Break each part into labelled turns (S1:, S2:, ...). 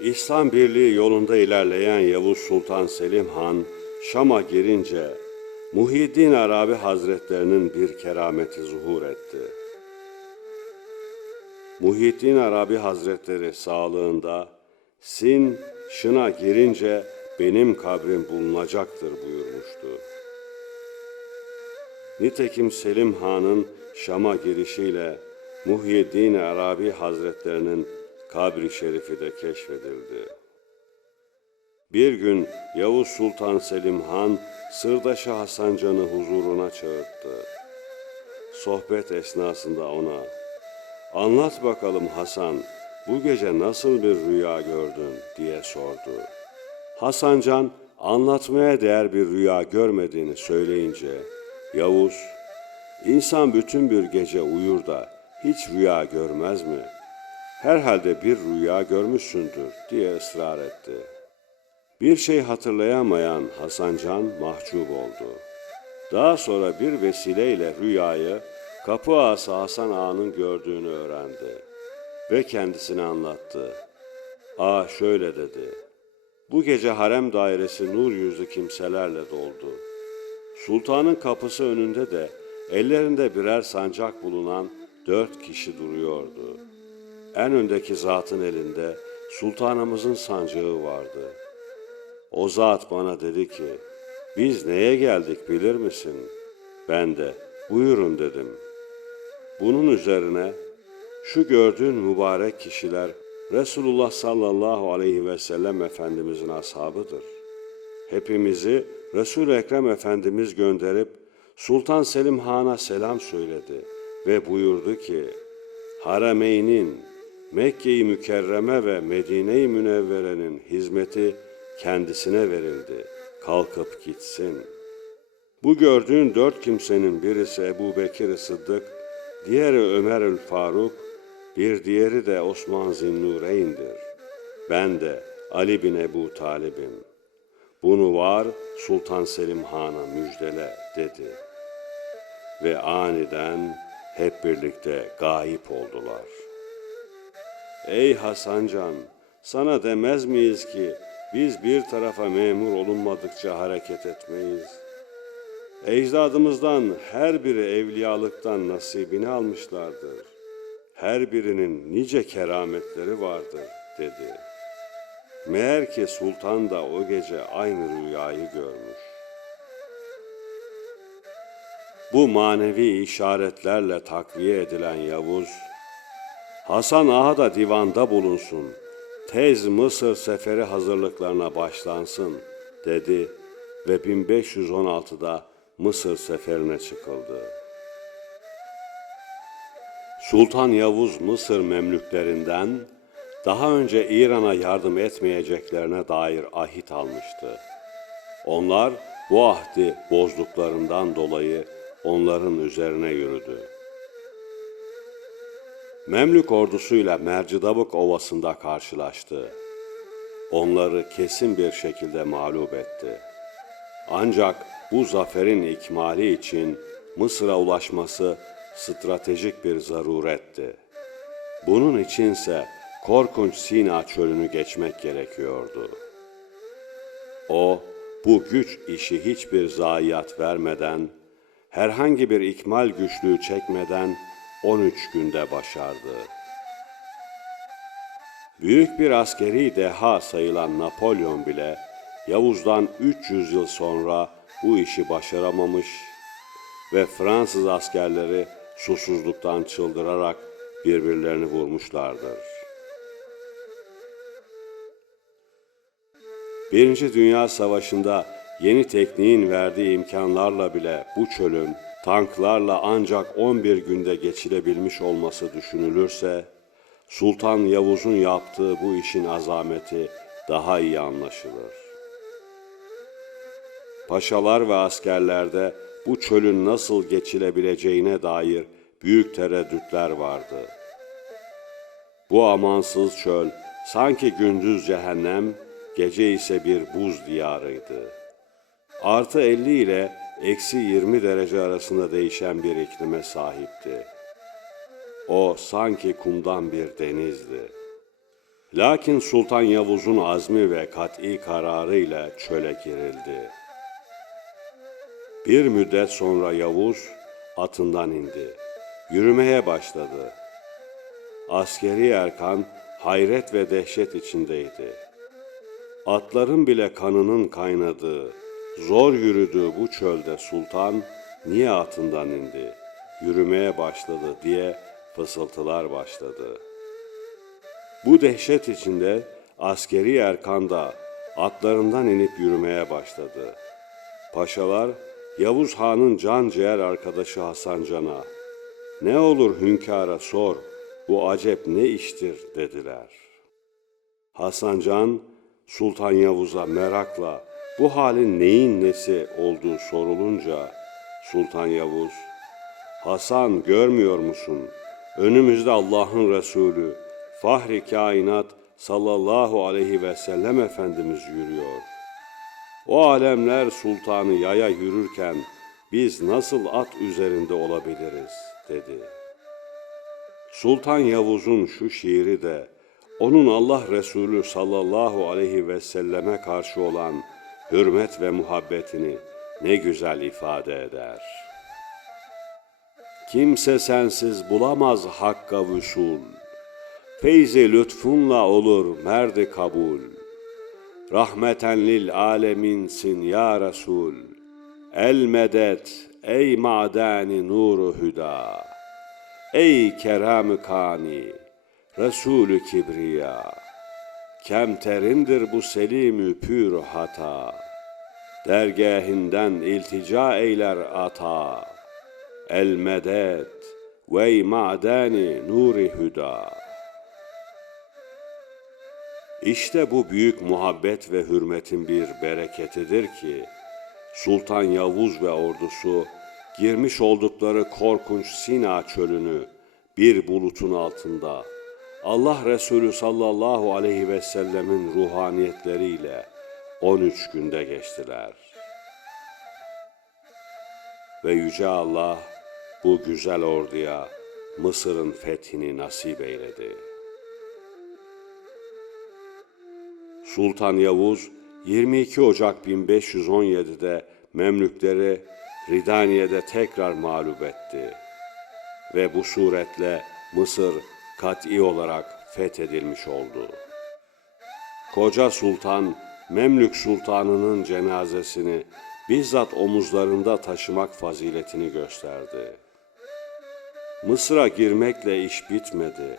S1: İslam birliği yolunda ilerleyen Yavuz Sultan Selim Han, Şam'a girince Muhyiddin Arabi Hazretlerinin bir kerameti zuhur etti. Muhyiddin Arabi Hazretleri sağlığında Sin, Şın'a girince benim kabrim bulunacaktır buyurmuştu. Nitekim Selim Han'ın Şam'a girişiyle Muhyiddin Arabi Hazretlerinin kabri şerifi de keşfedildi. Bir gün Yavuz Sultan Selim Han sırdaşı Hasan Can'ı huzuruna çağırdı. Sohbet esnasında ona Anlat bakalım Hasan, bu gece nasıl bir rüya gördün diye sordu. Hasan Can anlatmaya değer bir rüya görmediğini söyleyince Yavuz, insan bütün bir gece uyur da hiç rüya görmez mi? Herhalde bir rüya görmüşsündür diye ısrar etti. Bir şey hatırlayamayan Hasan Can mahcup oldu. Daha sonra bir vesileyle rüyayı kapı ağası Hasan Ağa'nın gördüğünü öğrendi ve kendisine anlattı. Ağa şöyle dedi. Bu gece harem dairesi nur yüzlü kimselerle doldu. Sultanın kapısı önünde de ellerinde birer sancak bulunan dört kişi duruyordu. En öndeki zatın elinde sultanımızın sancağı vardı. O zat bana dedi ki, biz neye geldik bilir misin? Ben de, buyurun dedim. Bunun üzerine, şu gördüğün mübarek kişiler Resulullah sallallahu aleyhi ve sellem Efendimizin ashabıdır. Hepimizi Resul-i Ekrem Efendimiz gönderip Sultan Selim Han'a selam söyledi ve buyurdu ki, Harameynin, Mekke-i Mükerreme ve Medine-i Münevvere'nin hizmeti kendisine verildi. Kalkıp gitsin. Bu gördüğün dört kimsenin birisi Ebu Bekir Sıddık, diğeri Ömer Faruk, bir diğeri de Osman Zinnureyn'dir. Ben de Ali bin Ebu Talib'im. Bunu var Sultan Selim Han'a müjdele dedi. Ve aniden hep birlikte gayip oldular. Ey Hasancan, sana demez miyiz ki biz bir tarafa memur olunmadıkça hareket etmeyiz? Ecdadımızdan her biri evliyalıktan nasibini almışlardır. Her birinin nice kerametleri vardır dedi. Meğer ki sultan da o gece aynı rüyayı görmüş. Bu manevi işaretlerle takviye edilen Yavuz, Hasan Ağa da divanda bulunsun, tez Mısır seferi hazırlıklarına başlansın dedi ve 1516'da Mısır seferine çıkıldı. Sultan Yavuz Mısır memlüklerinden daha önce İran'a yardım etmeyeceklerine dair ahit almıştı. Onlar bu ahdi bozduklarından dolayı onların üzerine yürüdü. Memlük ordusuyla Mercidabık Ovası'nda karşılaştı. Onları kesin bir şekilde mağlup etti. Ancak bu zaferin ikmali için Mısır'a ulaşması stratejik bir zaruretti. Bunun içinse korkunç Sina çölünü geçmek gerekiyordu. O, bu güç işi hiçbir zayiat vermeden, herhangi bir ikmal güçlüğü çekmeden 13 günde başardı. Büyük bir askeri deha sayılan Napolyon bile Yavuz'dan 300 yıl sonra bu işi başaramamış ve Fransız askerleri susuzluktan çıldırarak birbirlerini vurmuşlardır. Birinci Dünya Savaşı'nda yeni tekniğin verdiği imkanlarla bile bu çölün tanklarla ancak 11 günde geçilebilmiş olması düşünülürse, Sultan Yavuz'un yaptığı bu işin azameti daha iyi anlaşılır. Paşalar ve askerlerde bu çölün nasıl geçilebileceğine dair büyük tereddütler vardı. Bu amansız çöl sanki gündüz cehennem, gece ise bir buz diyarıydı. Artı 50 ile eksi 20 derece arasında değişen bir iklime sahipti. O sanki kumdan bir denizdi. Lakin Sultan Yavuz'un azmi ve kat'i kararıyla çöle girildi. Bir müddet sonra Yavuz atından indi. Yürümeye başladı. Askeri Erkan hayret ve dehşet içindeydi. Atların bile kanının kaynadığı, zor yürüdüğü bu çölde sultan niye atından indi, yürümeye başladı diye fısıltılar başladı. Bu dehşet içinde askeri Erkan da atlarından inip yürümeye başladı. Paşalar Yavuz Han'ın can ciğer arkadaşı Hasan Can'a ne olur hünkâra sor bu acep ne iştir dediler. Hasan Can Sultan Yavuz'a merakla bu halin neyin nesi olduğu sorulunca Sultan Yavuz Hasan görmüyor musun? Önümüzde Allah'ın Resulü Fahri Kainat sallallahu aleyhi ve sellem Efendimiz yürüyor. O alemler sultanı yaya yürürken biz nasıl at üzerinde olabiliriz dedi. Sultan Yavuz'un şu şiiri de onun Allah Resulü sallallahu aleyhi ve selleme karşı olan hürmet ve muhabbetini ne güzel ifade eder. Kimse sensiz bulamaz hakka vüsul. Feyzi lütfunla olur merdi kabul. Rahmeten lil aleminsin ya Resul. El medet ey madeni nuru hüda. Ey kerem kani, Resulü kibriya. Kemterindir bu selimü pür hata. Dergahinden iltica eyler ata. El medet ve madeni nuri hüda. İşte bu büyük muhabbet ve hürmetin bir bereketidir ki Sultan Yavuz ve ordusu girmiş oldukları korkunç Sina çölünü bir bulutun altında Allah Resulü sallallahu aleyhi ve sellemin ruhaniyetleriyle 13 günde geçtiler. Ve Yüce Allah bu güzel orduya Mısır'ın fethini nasip eyledi. Sultan Yavuz 22 Ocak 1517'de Memlükleri Ridaniye'de tekrar mağlup etti. Ve bu suretle Mısır kat'i olarak fethedilmiş oldu. Koca Sultan Memlük Sultanı'nın cenazesini bizzat omuzlarında taşımak faziletini gösterdi. Mısır'a girmekle iş bitmedi.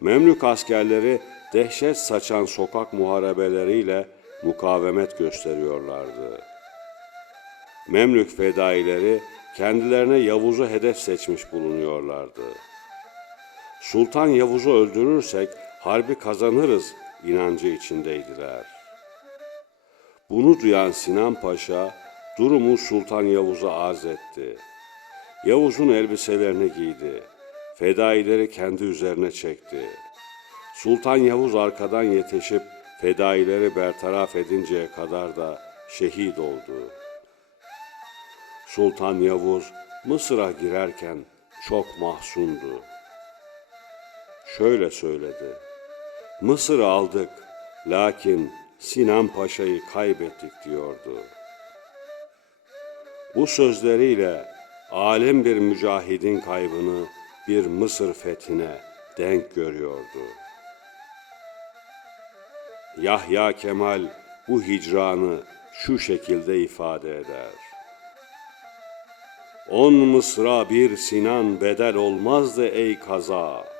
S1: Memlük askerleri dehşet saçan sokak muharebeleriyle mukavemet gösteriyorlardı. Memlük fedaileri kendilerine Yavuz'u hedef seçmiş bulunuyorlardı. Sultan Yavuz'u öldürürsek harbi kazanırız inancı içindeydiler. Bunu duyan Sinan Paşa durumu Sultan Yavuz'a arz etti. Yavuz'un elbiselerini giydi. Fedaileri kendi üzerine çekti. Sultan Yavuz arkadan yetişip fedaileri bertaraf edinceye kadar da şehit oldu. Sultan Yavuz Mısır'a girerken çok mahzundu. Şöyle söyledi. Mısır'ı aldık lakin Sinan Paşa'yı kaybettik diyordu. Bu sözleriyle alem bir mücahidin kaybını bir Mısır fethine denk görüyordu. Yahya Kemal bu hicranı şu şekilde ifade eder. On mısra bir Sinan bedel olmazdı ey kaza.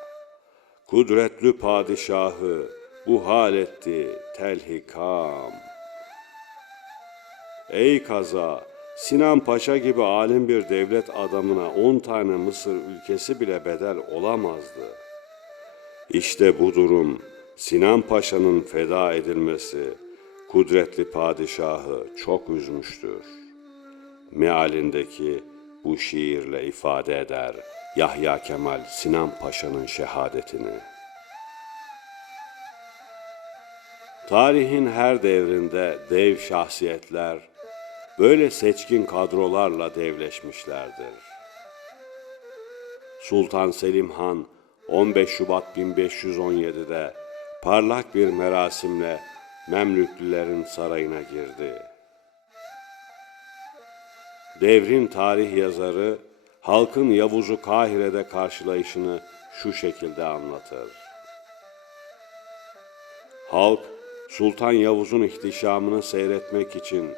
S1: Kudretli padişahı bu hal etti telhikam. Ey kaza, Sinan Paşa gibi alim bir devlet adamına on tane Mısır ülkesi bile bedel olamazdı. İşte bu durum Sinan Paşa'nın feda edilmesi kudretli padişahı çok üzmüştür. Mealindeki bu şiirle ifade eder Yahya Kemal Sinan Paşa'nın şehadetini. Tarihin her devrinde dev şahsiyetler böyle seçkin kadrolarla devleşmişlerdir. Sultan Selim Han 15 Şubat 1517'de parlak bir merasimle Memlüklülerin sarayına girdi. Devrin tarih yazarı halkın Yavuz'u Kahire'de karşılayışını şu şekilde anlatır. Halk Sultan Yavuz'un ihtişamını seyretmek için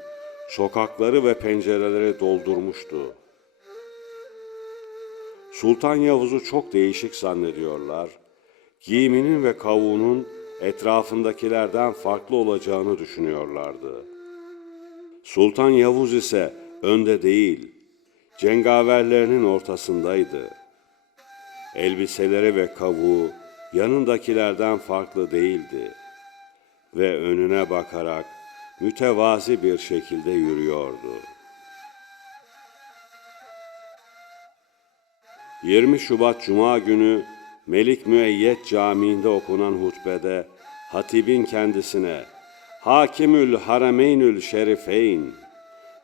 S1: sokakları ve pencereleri doldurmuştu. Sultan Yavuz'u çok değişik zannediyorlar. Giyiminin ve kavuğunun etrafındakilerden farklı olacağını düşünüyorlardı. Sultan Yavuz ise önde değil, cengaverlerinin ortasındaydı. Elbiseleri ve kavuğu yanındakilerden farklı değildi ve önüne bakarak mütevazi bir şekilde yürüyordu. 20 Şubat Cuma günü Melik Müeyyet Camii'nde okunan hutbede hatibin kendisine Hakimül Harameynül Şerifeyn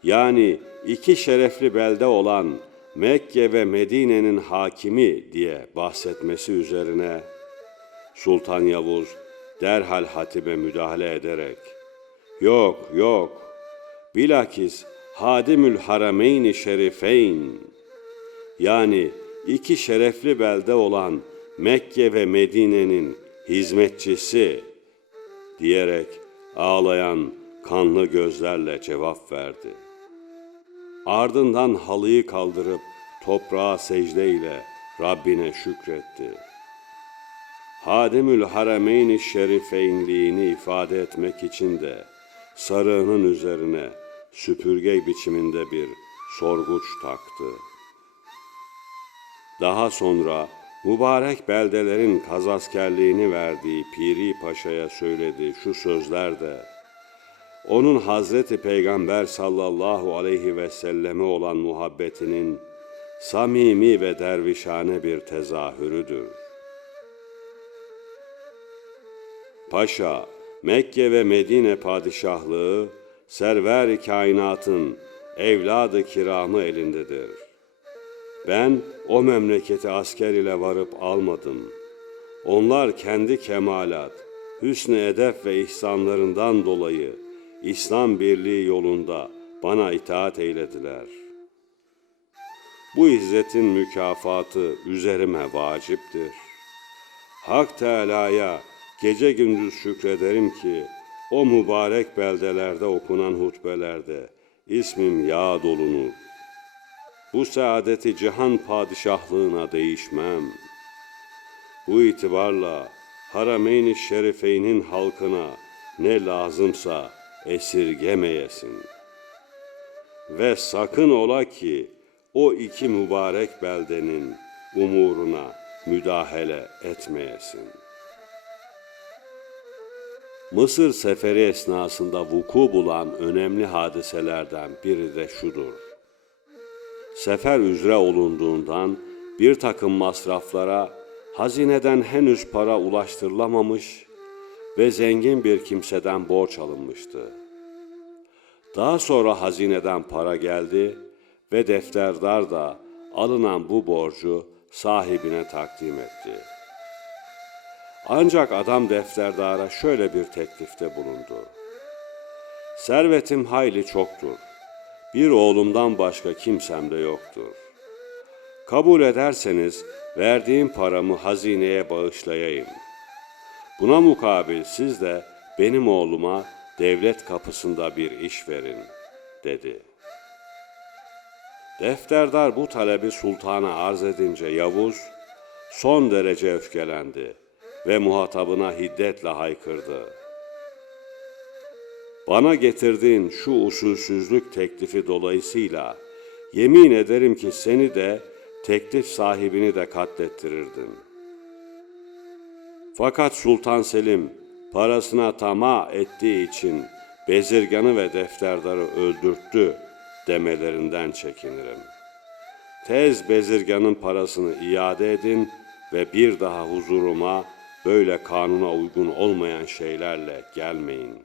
S1: yani iki şerefli belde olan Mekke ve Medine'nin hakimi diye bahsetmesi üzerine Sultan Yavuz derhal hatibe müdahale ederek yok yok bilakis Hadimül Harameyn-i Şerifeyn yani iki şerefli belde olan Mekke ve Medine'nin hizmetçisi diyerek ağlayan kanlı gözlerle cevap verdi. Ardından halıyı kaldırıp toprağa secdeyle Rabbine şükretti. Hadimül Harameyn-i Şerifeynliğini ifade etmek için de sarığının üzerine süpürge biçiminde bir sorguç taktı. Daha sonra mübarek beldelerin kazaskerliğini verdiği Piri Paşa'ya söyledi şu sözler de onun Hazreti Peygamber sallallahu aleyhi ve selleme olan muhabbetinin samimi ve dervişane bir tezahürüdür. Paşa, Mekke ve Medine padişahlığı, server-i kainatın evladı kiramı elindedir. Ben o memlekete asker ile varıp almadım. Onlar kendi kemalat, hüsnü edep ve ihsanlarından dolayı İslam birliği yolunda bana itaat eylediler. Bu izzetin mükafatı üzerime vaciptir. Hak Teala'ya gece gündüz şükrederim ki o mübarek beldelerde okunan hutbelerde ismim yağ dolunur. Bu saadeti cihan padişahlığına değişmem. Bu itibarla Harameyn-i Şerifeyn'in halkına ne lazımsa esirgemeyesin. Ve sakın ola ki o iki mübarek beldenin umuruna müdahale etmeyesin. Mısır seferi esnasında vuku bulan önemli hadiselerden biri de şudur. Sefer üzere olunduğundan bir takım masraflara hazineden henüz para ulaştırılamamış ve zengin bir kimseden borç alınmıştı. Daha sonra hazineden para geldi ve defterdar da alınan bu borcu sahibine takdim etti. Ancak adam defterdara şöyle bir teklifte bulundu. Servetim hayli çoktur. Bir oğlumdan başka kimsem de yoktur. Kabul ederseniz verdiğim paramı hazineye bağışlayayım. Buna mukabil siz de benim oğluma devlet kapısında bir iş verin, dedi. Defterdar bu talebi sultana arz edince Yavuz son derece öfkelendi ve muhatabına hiddetle haykırdı. Bana getirdiğin şu usulsüzlük teklifi dolayısıyla yemin ederim ki seni de teklif sahibini de katlettirirdim. Fakat Sultan Selim parasına tamah ettiği için bezirganı ve defterdarı öldürttü demelerinden çekinirim. Tez bezirganın parasını iade edin ve bir daha huzuruma böyle kanuna uygun olmayan şeylerle gelmeyin.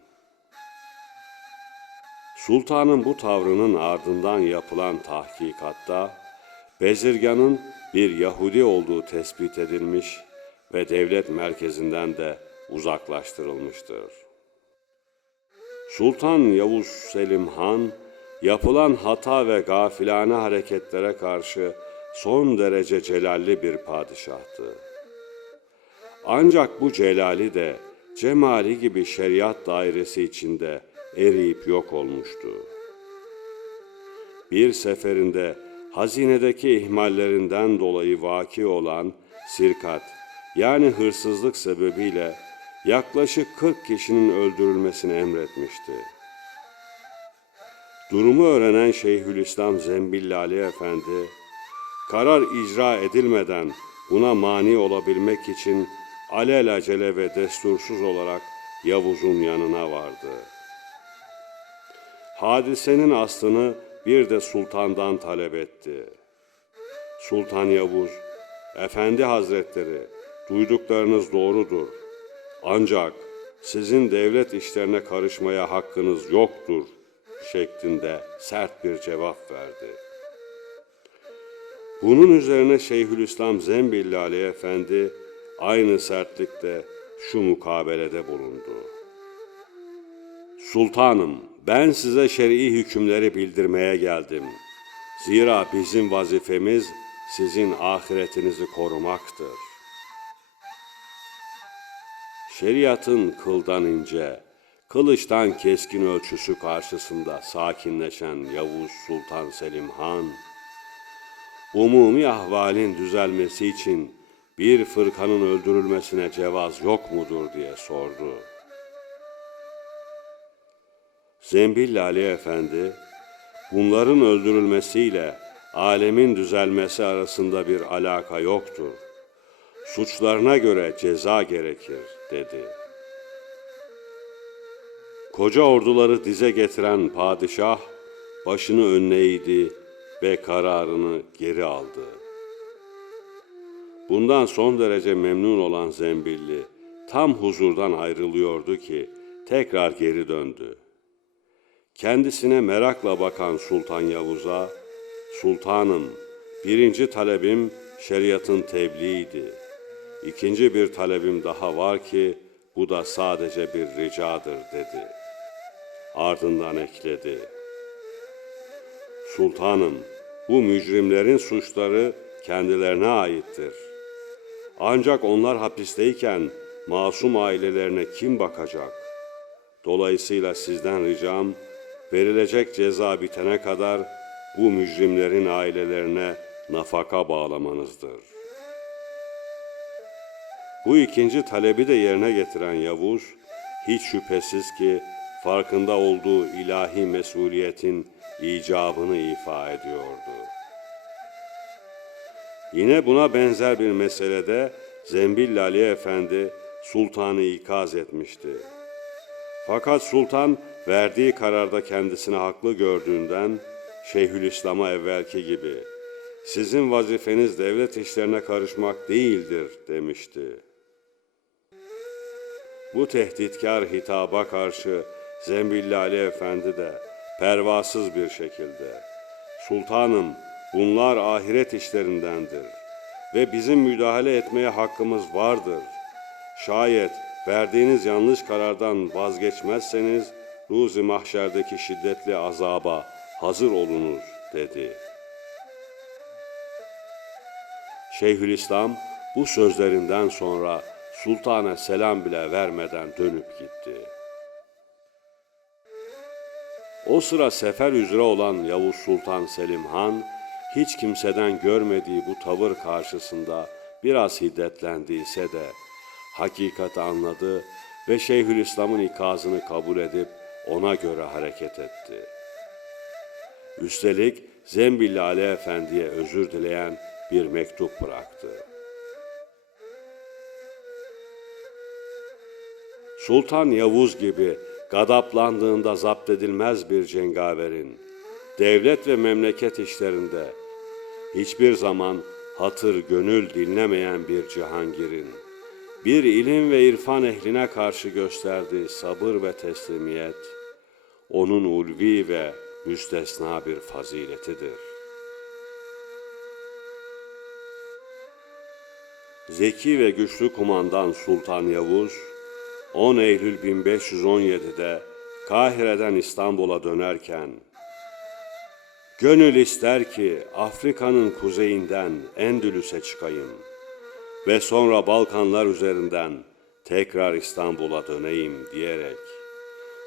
S1: Sultanın bu tavrının ardından yapılan tahkikatta Bezirgan'ın bir Yahudi olduğu tespit edilmiş ve devlet merkezinden de uzaklaştırılmıştır. Sultan Yavuz Selim Han, yapılan hata ve gafilane hareketlere karşı son derece celalli bir padişahtı. Ancak bu celali de cemali gibi şeriat dairesi içinde eriyip yok olmuştu. Bir seferinde hazinedeki ihmallerinden dolayı vaki olan sirkat yani hırsızlık sebebiyle yaklaşık 40 kişinin öldürülmesini emretmişti. Durumu öğrenen Şeyhülislam Zembillali Efendi, karar icra edilmeden buna mani olabilmek için alelacele ve destursuz olarak Yavuz'un yanına vardı. Hadisenin aslını bir de sultandan talep etti. Sultan Yavuz, Efendi Hazretleri, duyduklarınız doğrudur. Ancak sizin devlet işlerine karışmaya hakkınız yoktur şeklinde sert bir cevap verdi. Bunun üzerine Şeyhülislam Zembillali Efendi aynı sertlikte şu mukabelede bulundu. Sultanım, ben size şer'i hükümleri bildirmeye geldim. Zira bizim vazifemiz sizin ahiretinizi korumaktır. Şeriatın kıldan ince, kılıçtan keskin ölçüsü karşısında sakinleşen Yavuz Sultan Selim Han, umumi ahvalin düzelmesi için bir fırkanın öldürülmesine cevaz yok mudur diye sordu. Zembil Ali Efendi, bunların öldürülmesiyle alemin düzelmesi arasında bir alaka yoktur. Suçlarına göre ceza gerekir dedi. Koca orduları dize getiren padişah başını önüne eğdi ve kararını geri aldı. Bundan son derece memnun olan Zembilli tam huzurdan ayrılıyordu ki tekrar geri döndü. Kendisine merakla bakan Sultan Yavuz'a, Sultanım, birinci talebim şeriatın tebliğiydi. İkinci bir talebim daha var ki bu da sadece bir ricadır dedi. Ardından ekledi. Sultanım, bu mücrimlerin suçları kendilerine aittir. Ancak onlar hapisteyken masum ailelerine kim bakacak? Dolayısıyla sizden ricam verilecek ceza bitene kadar bu mücrimlerin ailelerine nafaka bağlamanızdır. Bu ikinci talebi de yerine getiren Yavuz, hiç şüphesiz ki farkında olduğu ilahi mesuliyetin icabını ifa ediyordu. Yine buna benzer bir meselede Zembil Ali Efendi sultanı ikaz etmişti. Fakat sultan verdiği kararda kendisini haklı gördüğünden Şeyhülislam'a evvelki gibi sizin vazifeniz devlet işlerine karışmak değildir demişti. Bu tehditkar hitaba karşı Zembilli Ali Efendi de pervasız bir şekilde Sultanım bunlar ahiret işlerindendir ve bizim müdahale etmeye hakkımız vardır. Şayet verdiğiniz yanlış karardan vazgeçmezseniz ruzi mahşerdeki şiddetli azaba hazır olunuz dedi. Şeyhülislam bu sözlerinden sonra sultana selam bile vermeden dönüp gitti. O sıra sefer üzere olan Yavuz Sultan Selim Han, hiç kimseden görmediği bu tavır karşısında biraz hiddetlendiyse de hakikati anladı ve Şeyhülislam'ın ikazını kabul edip ona göre hareket etti. Üstelik Zembilli Ali Efendi'ye özür dileyen bir mektup bıraktı. Sultan Yavuz gibi gadaplandığında zapt edilmez bir cengaverin, devlet ve memleket işlerinde hiçbir zaman hatır gönül dinlemeyen bir Cihangir'in, bir ilim ve irfan ehline karşı gösterdiği sabır ve teslimiyet, onun ulvi ve müstesna bir faziletidir. Zeki ve güçlü kumandan Sultan Yavuz, 10 Eylül 1517'de Kahire'den İstanbul'a dönerken Gönül ister ki Afrika'nın kuzeyinden Endülüs'e çıkayım ve sonra Balkanlar üzerinden tekrar İstanbul'a döneyim diyerek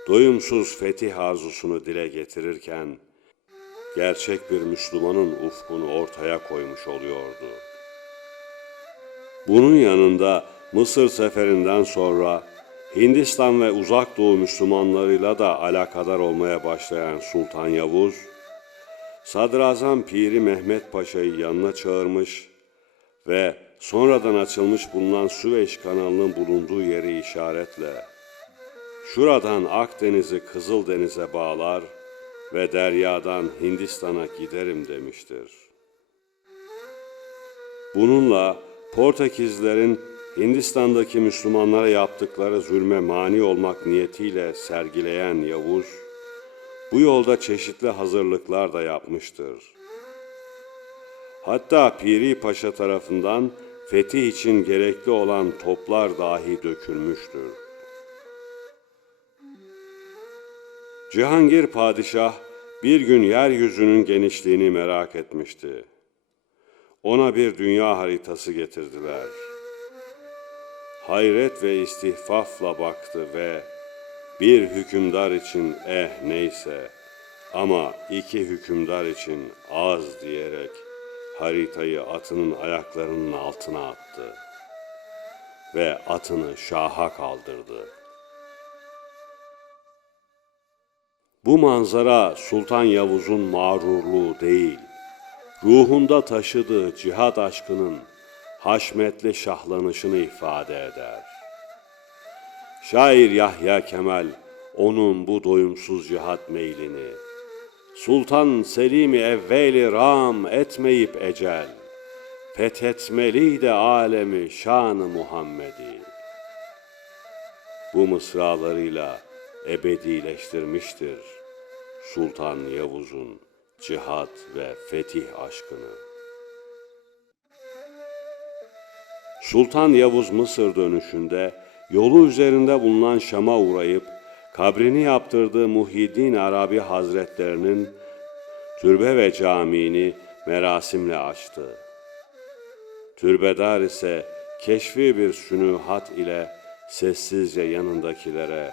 S1: doyumsuz fetih arzusunu dile getirirken gerçek bir Müslümanın ufkunu ortaya koymuş oluyordu. Bunun yanında Mısır seferinden sonra Hindistan ve Uzak Doğu Müslümanlarıyla da alakadar olmaya başlayan Sultan Yavuz, Sadrazam Piri Mehmet Paşa'yı yanına çağırmış ve sonradan açılmış bulunan Süveyş kanalının bulunduğu yeri işaretle şuradan Akdeniz'i Kızıldeniz'e bağlar ve deryadan Hindistan'a giderim demiştir. Bununla Portekizlerin Hindistan'daki Müslümanlara yaptıkları zulme mani olmak niyetiyle sergileyen Yavuz, bu yolda çeşitli hazırlıklar da yapmıştır. Hatta Piri Paşa tarafından fetih için gerekli olan toplar dahi dökülmüştür. Cihangir padişah bir gün yeryüzünün genişliğini merak etmişti. Ona bir dünya haritası getirdiler. Hayret ve istihfafla baktı ve bir hükümdar için eh neyse ama iki hükümdar için az diyerek haritayı atının ayaklarının altına attı ve atını şaha kaldırdı. Bu manzara Sultan Yavuz'un mağrurluğu değil, ruhunda taşıdığı cihad aşkının haşmetli şahlanışını ifade eder. Şair Yahya Kemal onun bu doyumsuz cihat meylini, Sultan Selim-i evveli ram etmeyip ecel, fethetmeliydi alemi şanı Muhammed'i. Bu mısralarıyla ebedileştirmiştir Sultan Yavuz'un cihat ve fetih aşkını. Sultan Yavuz Mısır dönüşünde yolu üzerinde bulunan Şam'a uğrayıp kabrini yaptırdığı Muhyiddin Arabi Hazretlerinin türbe ve camiini merasimle açtı. Türbedar ise keşfi bir sünuhat ile sessizce yanındakilere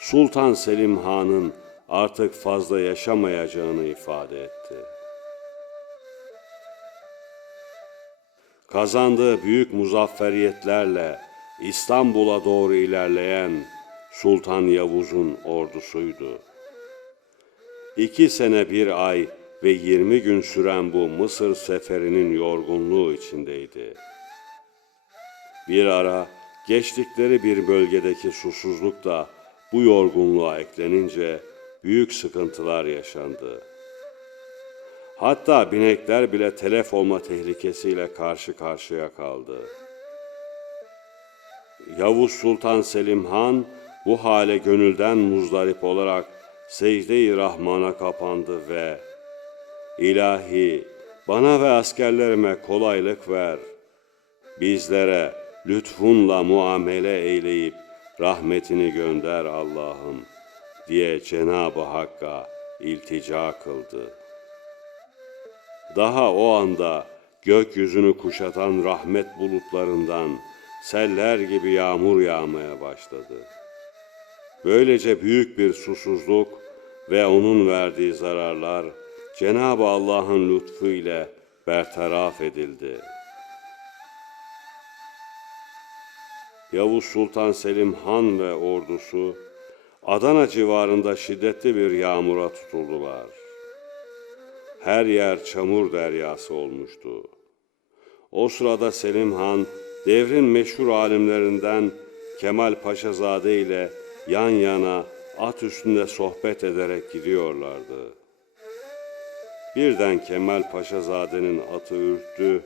S1: Sultan Selim Han'ın artık fazla yaşamayacağını ifade etti. Kazandığı büyük muzafferiyetlerle İstanbul'a doğru ilerleyen Sultan Yavuz'un ordusuydu. İki sene bir ay ve yirmi gün süren bu Mısır seferinin yorgunluğu içindeydi. Bir ara geçtikleri bir bölgedeki susuzluk da bu yorgunluğa eklenince büyük sıkıntılar yaşandı. Hatta binekler bile telef olma tehlikesiyle karşı karşıya kaldı. Yavuz Sultan Selim Han bu hale gönülden muzdarip olarak secde-i Rahman'a kapandı ve İlahi bana ve askerlerime kolaylık ver. Bizlere lütfunla muamele eyleyip rahmetini gönder Allah'ım diye Cenab-ı Hakk'a iltica kıldı. Daha o anda gökyüzünü kuşatan rahmet bulutlarından seller gibi yağmur yağmaya başladı. Böylece büyük bir susuzluk ve onun verdiği zararlar Cenab-ı Allah'ın lütfu ile bertaraf edildi. Yavuz Sultan Selim Han ve ordusu Adana civarında şiddetli bir yağmura tutuldular. Her yer çamur deryası olmuştu. O sırada Selim Han, devrin meşhur alimlerinden Kemal Paşazade ile yan yana at üstünde sohbet ederek gidiyorlardı. Birden Kemal Paşazade'nin atı ürktü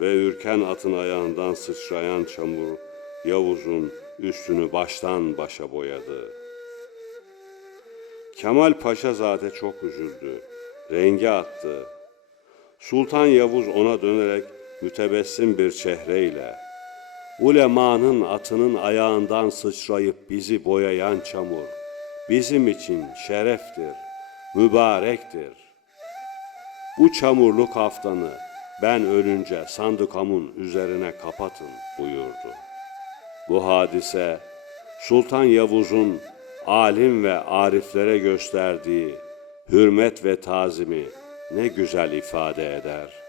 S1: ve ürken atın ayağından sıçrayan çamur Yavuz'un üstünü baştan başa boyadı. Kemal Paşazade çok üzüldü, rengi attı. Sultan Yavuz ona dönerek mütebessim bir çehreyle ulemanın atının ayağından sıçrayıp bizi boyayan çamur, bizim için şereftir, mübarektir. Bu çamurlu kaftanı ben ölünce sandıkamın üzerine kapatın buyurdu. Bu hadise Sultan Yavuz'un alim ve ariflere gösterdiği hürmet ve tazimi ne güzel ifade eder.